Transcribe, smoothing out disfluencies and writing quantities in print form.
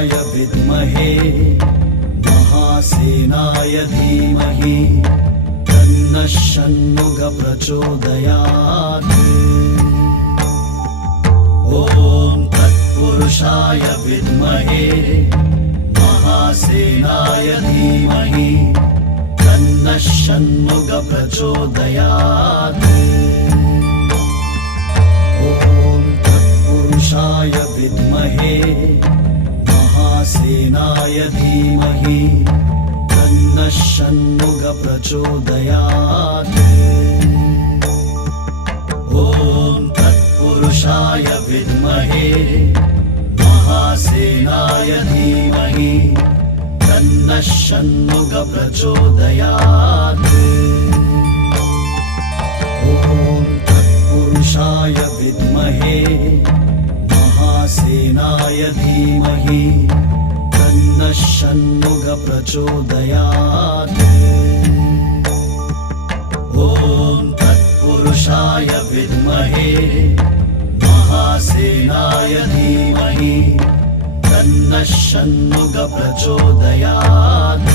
तत्पुरुषाय विद्महे महासेनाय धीमहि तन्नः षण्मुखः प्रचोदयात्। ॐ तत्पुरुषाय विद्महे महासेनाय धीमहि तन्नः षण्मुखः प्रचोदयात्। ॐ तत्पुरुषाय विद्महे महासेनाय धीमहि तन्नः षण्मुखः प्रचोदयात्। ॐ तत्पुरुषाय विद्महे महासेनाय धीमहि तन्नः षण्मुखः प्रचोदयात्। ॐ तत्पुरुषाय विद्महे महासेनाय धीमहि तन्नः षण्मुखः प्रचोदयात्। ॐ तत्पुरुषाय विद्महे महासेनाय धीमहि तन्नः षण्मुखः प्रचोदयात्।